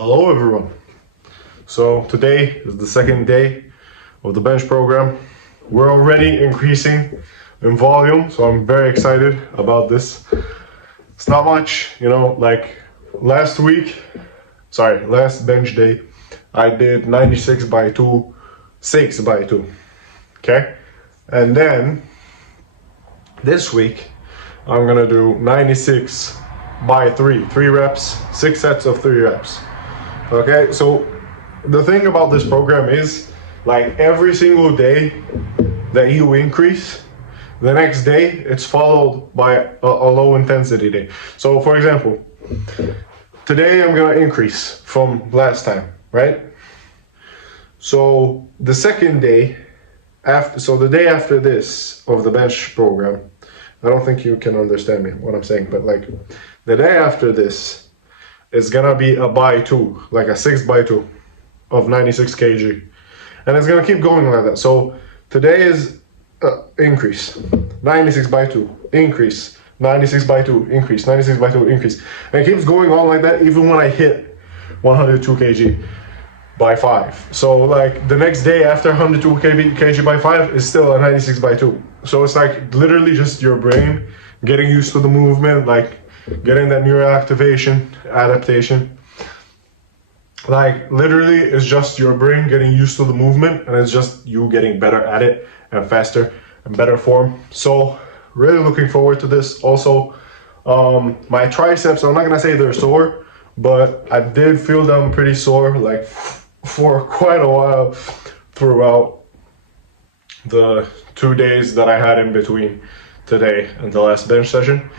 Hello everyone. So today is the second day of the bench program. We're already increasing in volume, so I'm very excited about this. It's not much, like last bench day, I did 96 by 2, 6 by 2, okay? And then this week, I'm gonna do 96 by 3, 3 reps, 6 sets of 3 reps. Okay, so the thing about this program is, like, every single day that you increase, the next day it's followed by a low intensity day. So for example, today I'm gonna increase from last time, right? So the second day the day after this of the bench program, I don't think you can understand me what I'm saying, but like the day after this is gonna be a by 2, like a 6 by 2 of 96 kg, and it's gonna keep going like that. So today is increase 96 by 2, increase 96 by 2, increase 96 by 2, increase, and it keeps going on like that even when I hit 102 kg by 5. So like the next day after 102 kg by 5 is still a 96 by 2. So it's like literally just your brain getting used to the movement, like getting that neural adaptation. Like literally it's just your brain getting used to the movement, and it's just you getting better at it and faster and better form. So really looking forward to this. Also, my triceps, I'm not gonna say they're sore, but I did feel them pretty sore, like for quite a while throughout the 2 days that I had in between today and the last bench session.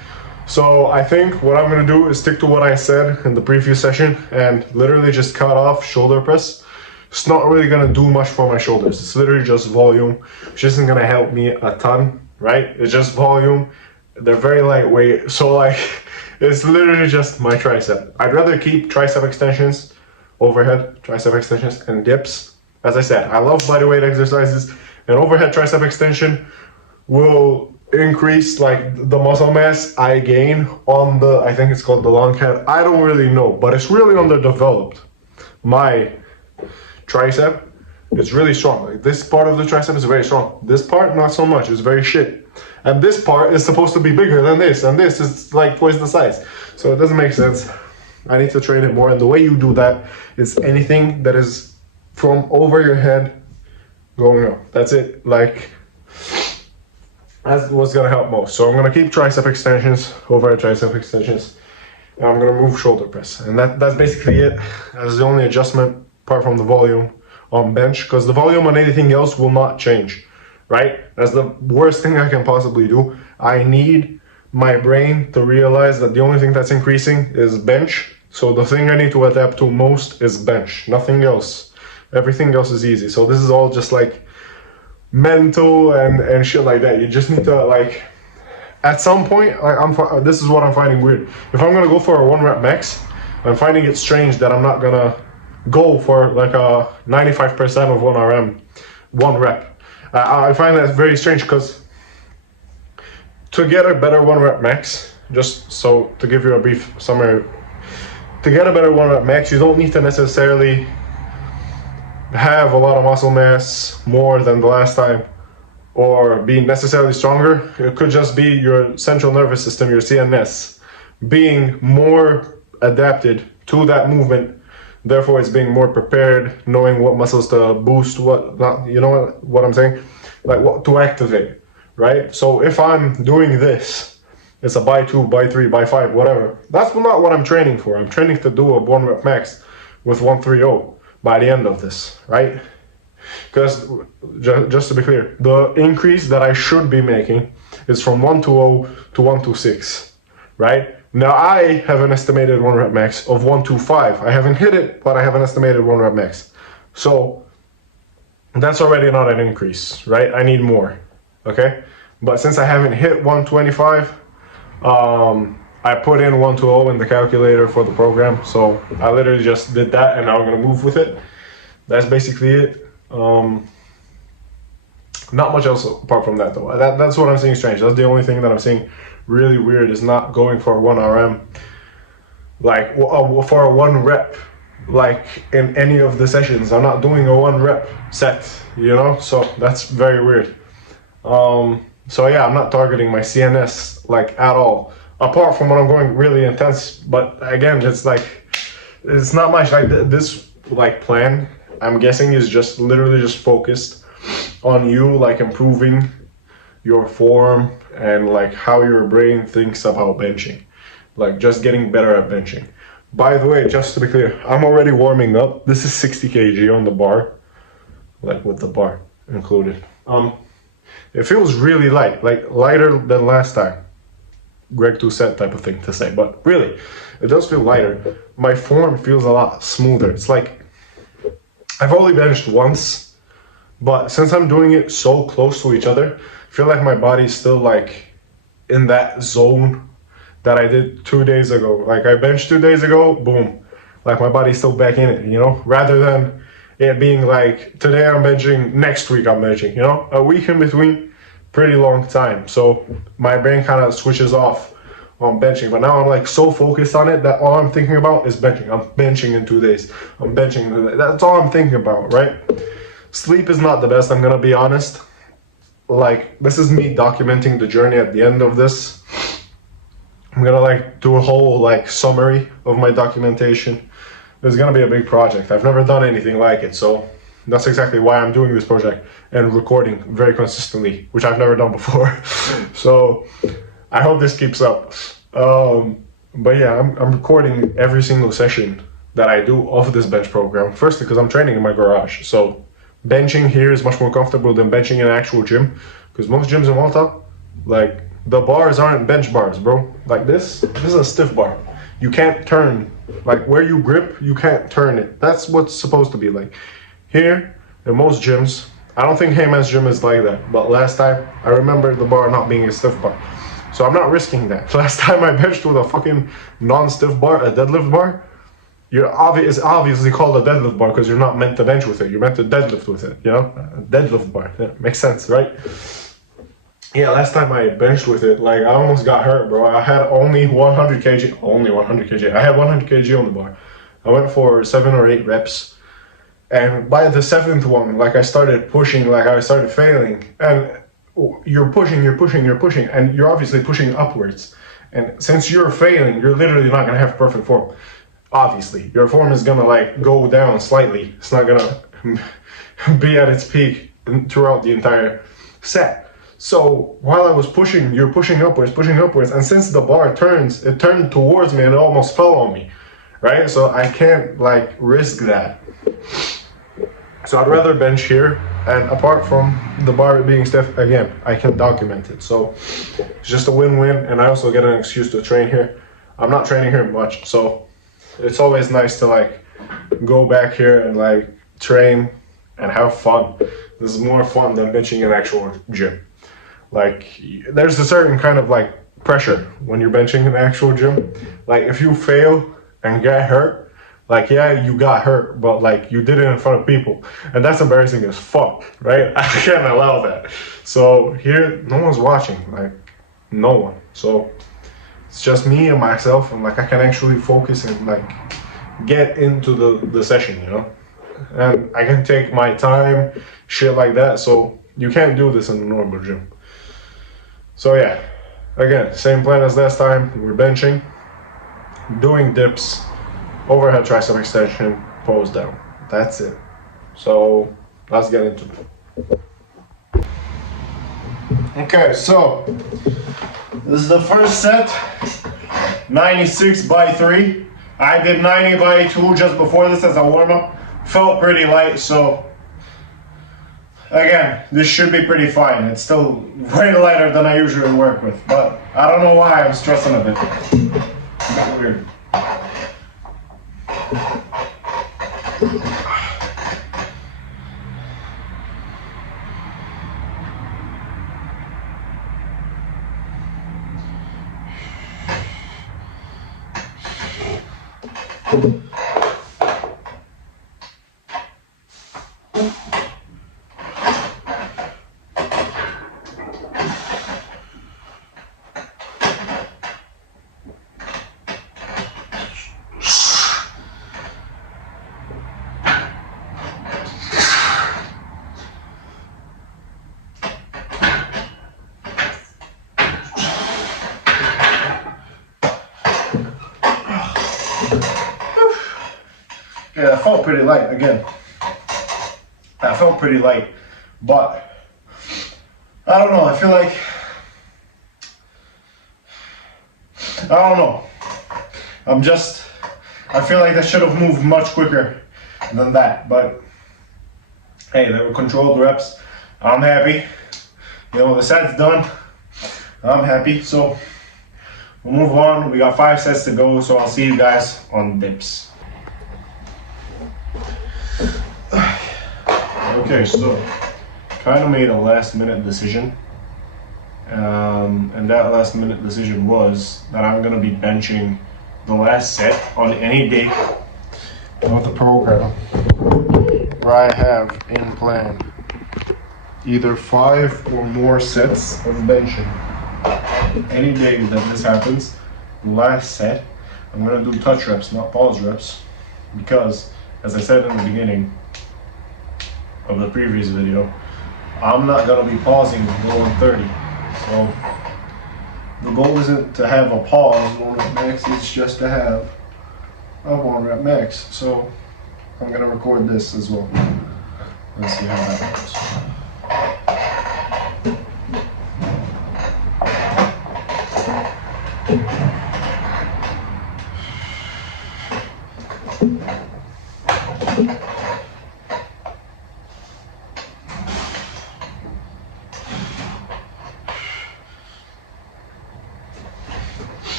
So I think what I'm gonna do is stick to what I said in the previous session and literally just cut off shoulder press. It's not really gonna do much for my shoulders. It's literally just volume, which isn't gonna help me a ton, right? It's just volume. They're very lightweight, so like it's literally just my tricep. I'd rather keep tricep extensions, overhead tricep extensions, and dips. As I said, I love bodyweight exercises, and overhead tricep extension will increase like the muscle mass I gain on the, I think it's called the long head. I don't really know, but it's really underdeveloped. My tricep is really strong. Like this part of the tricep is very strong. This part, not so much. It's very shit. And this part is supposed to be bigger than this, and this is like twice the size. So it doesn't make sense. I need to train it more, and the way you do that is anything that is from over your head going up. That's it. Like, that's what's gonna help most. So I'm gonna keep tricep extensions, overhead tricep extensions, and I'm gonna move shoulder press. And that's basically it. That's the only adjustment apart from the volume on bench, because the volume on anything else will not change, right? That's the worst thing I can possibly do. I need my brain to realize that the only thing that's increasing is bench. So the thing I need to adapt to most is bench, nothing else. Everything else is easy. So this is all just like mental and shit like that. You just need to, like, at some point, like this is what I'm finding weird. If I'm gonna go for a 1 rep max, I'm finding it strange that I'm not gonna go for like a 95% of 1 RM, 1 rep. I find that very strange, because to get a better 1 rep max, just so to give you a brief summary, to get a better 1 rep max, you don't need to necessarily have a lot of muscle mass more than the last time or be necessarily stronger. It could just be your central nervous system, your CNS, being more adapted to that movement. Therefore, it's being more prepared, knowing what muscles to boost, what not, you know what I'm saying? Like what to activate, right? So if I'm doing this, it's a by 2, by 3, by 5, whatever. That's not what I'm training for. I'm training to do a 1 rep max with 130 by the end of this, right? Because just to be clear, the increase that I should be making is from 120 to 126, right? Now I have an estimated 1 rep max of 125. I haven't hit it, but I have an estimated 1 rep max. So that's already not an increase, right? I need more, okay? But since I haven't hit 125, I put in 120 in the calculator for the program. So I literally just did that, and now I'm gonna move with it. That's basically it. Not much else apart from that though. That's what I'm seeing strange. That's the only thing that I'm seeing really weird, is not going for 1 RM, like for a 1 rep like in any of the sessions. I'm not doing a 1 rep set, you know, so that's very weird. So yeah, I'm not targeting my CNS like at all, apart from when I'm going really intense. But again, it's like, it's not much. Like this like plan, I'm guessing, is just literally just focused on you like improving your form and like how your brain thinks about benching, like just getting better at benching. By the way, just to be clear, I'm already warming up. This is 60 kg on the bar, like with the bar included. It feels really light, like lighter than last time. Greg 2 set type of thing to say, but really, it does feel lighter. My form feels a lot smoother. It's like I've only benched once, but since I'm doing it so close to each other, I feel like my body's still like in that zone that I did 2 days ago. Like I benched 2 days ago, boom. Like my body's still back in it, you know? Rather than it being like today I'm benching, next week I'm benching, you know? A week in between, pretty long time. So my brain kind of switches off on benching. But now I'm like so focused on it that all I'm thinking about is benching. I'm benching in 2 days. I'm benching. That's all I'm thinking about, right? Sleep is not the best, I'm gonna be honest. Like this is me documenting the journey at the end of this. I'm gonna like do a whole like summary of my documentation. It's gonna be a big project. I've never done anything like it, so that's exactly why I'm doing this project and recording very consistently, which I've never done before. So I hope this keeps up. But yeah, I'm recording every single session that I do of this bench program. Firstly, because I'm training in my garage, so benching here is much more comfortable than benching in an actual gym. Because most gyms in Malta, like the bars aren't bench bars, bro. Like this is a stiff bar. You can't turn, like where you grip, you can't turn it. That's what's supposed to be like. Here, in most gyms, I don't think Heyman's gym is like that, but last time, I remember the bar not being a stiff bar. So I'm not risking that. Last time I benched with a fucking non-stiff bar, a deadlift bar, it's obviously called a deadlift bar because you're not meant to bench with it. You're meant to deadlift with it, you know? A deadlift bar. Yeah, makes sense, right? Yeah, last time I benched with it, like I almost got hurt, bro. I had only 100 kg, only 100 kg. I had 100 kg on the bar. I went for 7 or 8 reps. And by the 7th one, like I started pushing, like I started failing. And you're pushing, and you're obviously pushing upwards. And since you're failing, you're literally not gonna have perfect form. Obviously, your form is gonna like go down slightly. It's not gonna be at its peak throughout the entire set. So while I was pushing, you're pushing upwards, and since the bar turns, it turned towards me and it almost fell on me, right? So I can't like risk that. So I'd rather bench here, and apart from the bar being stiff, again, I can document it. So it's just a win-win, and I also get an excuse to train here. I'm not training here much, so it's always nice to like go back here and like train and have fun. This is more fun than benching an actual gym. Like there's a certain kind of like pressure when you're benching in an actual gym. Like if you fail and get hurt, like, yeah, you got hurt, but like you did it in front of people, and that's embarrassing as fuck, right? I can't allow that. So here, no one's watching, like no one. So it's just me and myself, and like I can actually focus and like get into the session, you know? And I can take my time, shit like that. So you can't do this in a normal gym. So yeah, again, same plan as last time. We're benching, doing dips, overhead tricep extension, pose down. That's it. So let's get into it. Okay, so this is the first set, 96 by 3. I did 90 by 2 just before this as a warm-up. Felt pretty light, so again, this should be pretty fine. It's still way lighter than I usually work with, but I don't know why I'm stressing a bit. It's weird. Yeah, that felt pretty light again. That felt pretty light, but I don't know. I feel like I don't know. I feel like that should have moved much quicker than that, but hey, they were controlled reps. I'm happy. You know, the set's done. I'm happy. So we'll move on. We got 5 sets to go, so I'll see you guys on dips. Okay, so kind of made a last minute decision. And that last minute decision was that I'm gonna be benching the last set on any day of the program where I have in plan either 5 or more sets of benching. Any day that this happens, the last set, I'm gonna do touch reps, not pause reps, because as I said in the beginning of the previous video, I'm not gonna be pausing going 30. So the goal isn't to have a pause 1 rep max, it's just to have a 1 rep max. So I'm gonna record this as well. Let's see how that goes.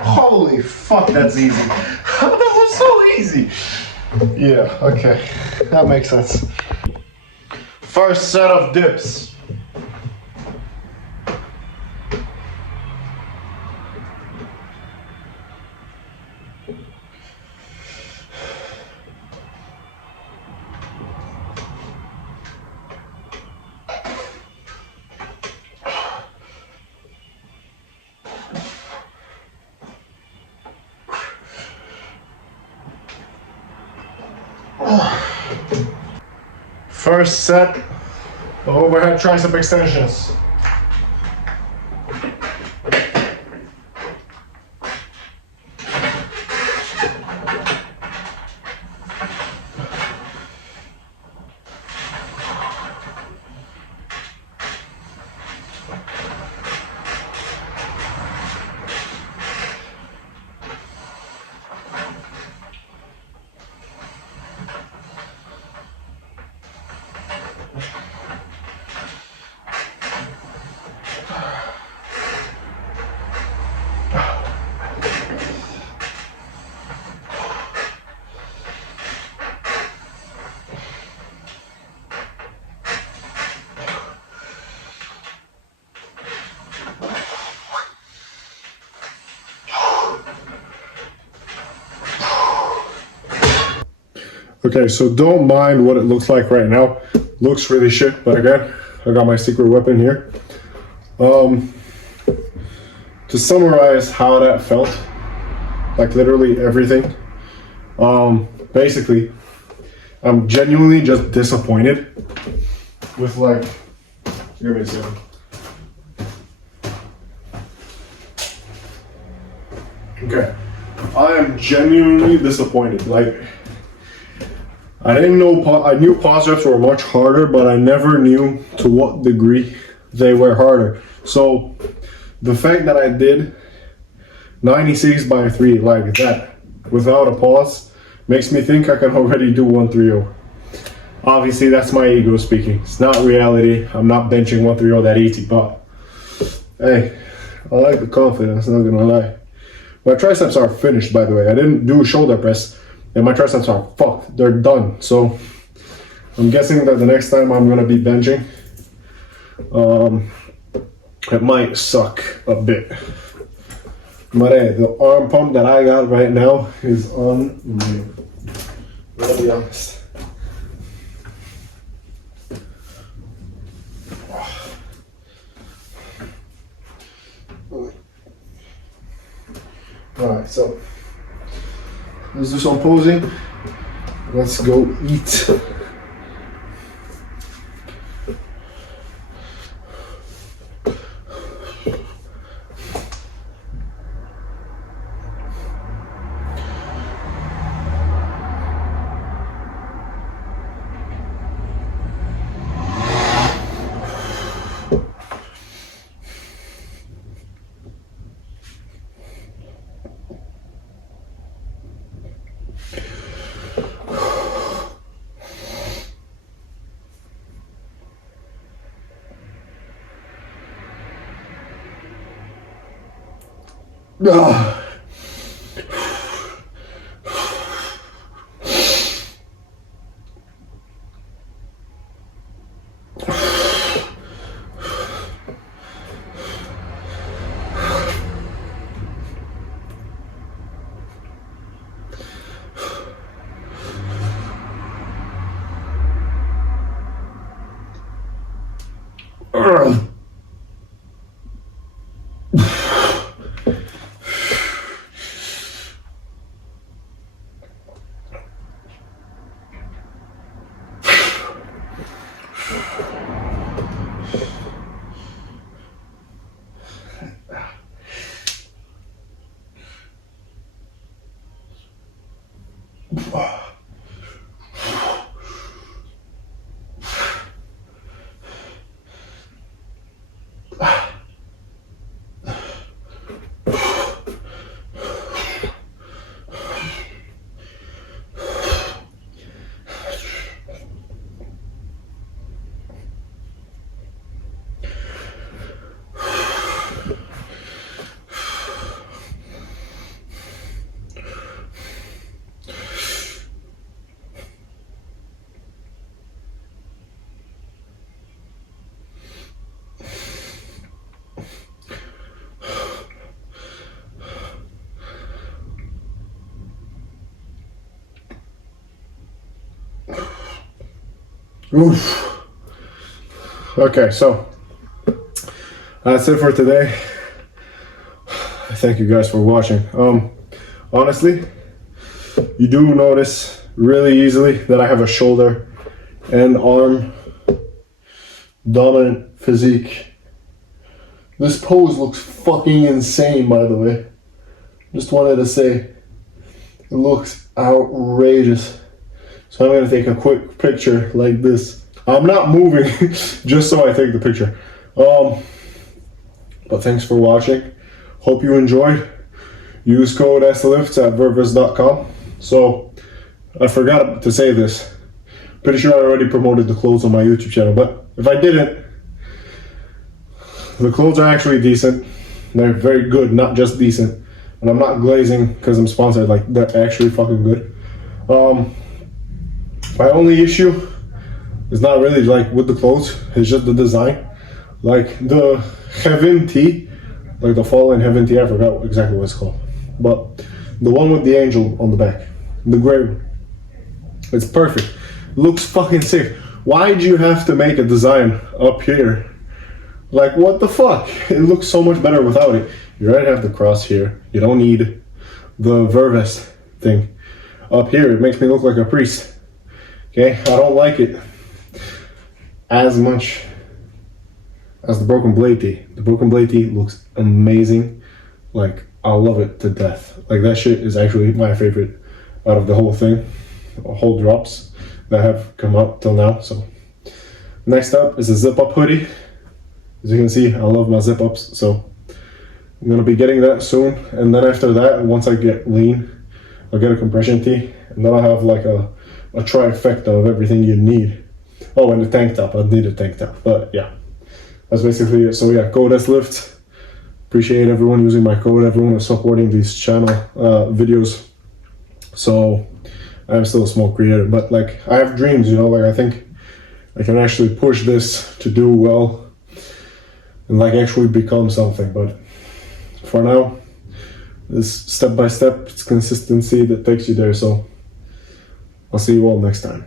Holy fuck, that's easy. That was so easy. Yeah, okay. That makes sense. First set of dips. First set, overhead tricep extensions. Okay, so don't mind what it looks like right now. Looks really shit, but again, I got my secret weapon here. To summarize how that felt, like literally everything, basically, I'm genuinely just disappointed with like, give me a second. Okay, I am genuinely disappointed. Like, I didn't know, I knew pause reps were much harder, but I never knew to what degree they were harder. So the fact that I did 96 by 3 like that without a pause makes me think I can already do 130. Obviously that's my ego speaking. It's not reality. I'm not benching 130 that easy, but hey, I like the confidence, not gonna lie. My triceps are finished, by the way. I didn't do shoulder press. And my triceps are fucked, they're done. So I'm guessing that the next time I'm gonna be benching, it might suck a bit. But hey, the arm pump that I got right now is unreal. Let's be honest. Alright, so let's do some posing. let's go eat. Ah. Oof. Okay, so that's it for today. Thank you guys for watching. Honestly, you do notice really easily that I have a shoulder and arm dominant physique. This pose looks fucking insane, by the way. Just wanted to say, it looks outrageous. So I'm gonna take a quick picture like this. I'm not moving, just so I take the picture. But thanks for watching. Hope you enjoyed. Use code SLIFTS at vervis.com. So, I forgot to say this. Pretty sure I already promoted the clothes on my YouTube channel, but if I didn't, the clothes are actually decent. They're very good, not just decent. And I'm not glazing because I'm sponsored, like they're actually fucking good. My only issue is not really like with the clothes, it's just the design. Like the Heaven tee, like the Fallen Heaven tee, I forgot exactly what it's called. But the one with the angel on the back, the gray one, it's perfect. It looks fucking sick. Why'd you have to make a design up here? Like, what the fuck? It looks so much better without it. You already have the cross here. You don't need the Vervis thing. Up here, it makes me look like a priest. Okay, I don't like it as much as the Broken Blade tee. The Broken Blade tee looks amazing. Like, I love it to death. Like, that shit is actually my favorite out of the whole thing. Whole drops that have come out till now. So, next up is a zip-up hoodie. As you can see, I love my zip-ups, so I'm gonna be getting that soon. And then after that, once I get lean, I'll get a compression tee, and then I'll have like a trifecta of everything you need. Oh, and the tank top. I need a tank top, but yeah, that's basically it. So yeah, code SLIFT. Appreciate everyone using my code. Everyone is supporting these channel videos. So I'm still a small creator, but like I have dreams, you know. Like I think I can actually push this to do well and like actually become something. But for now, it's step by step. It's consistency that takes you there. So I'll see you all next time.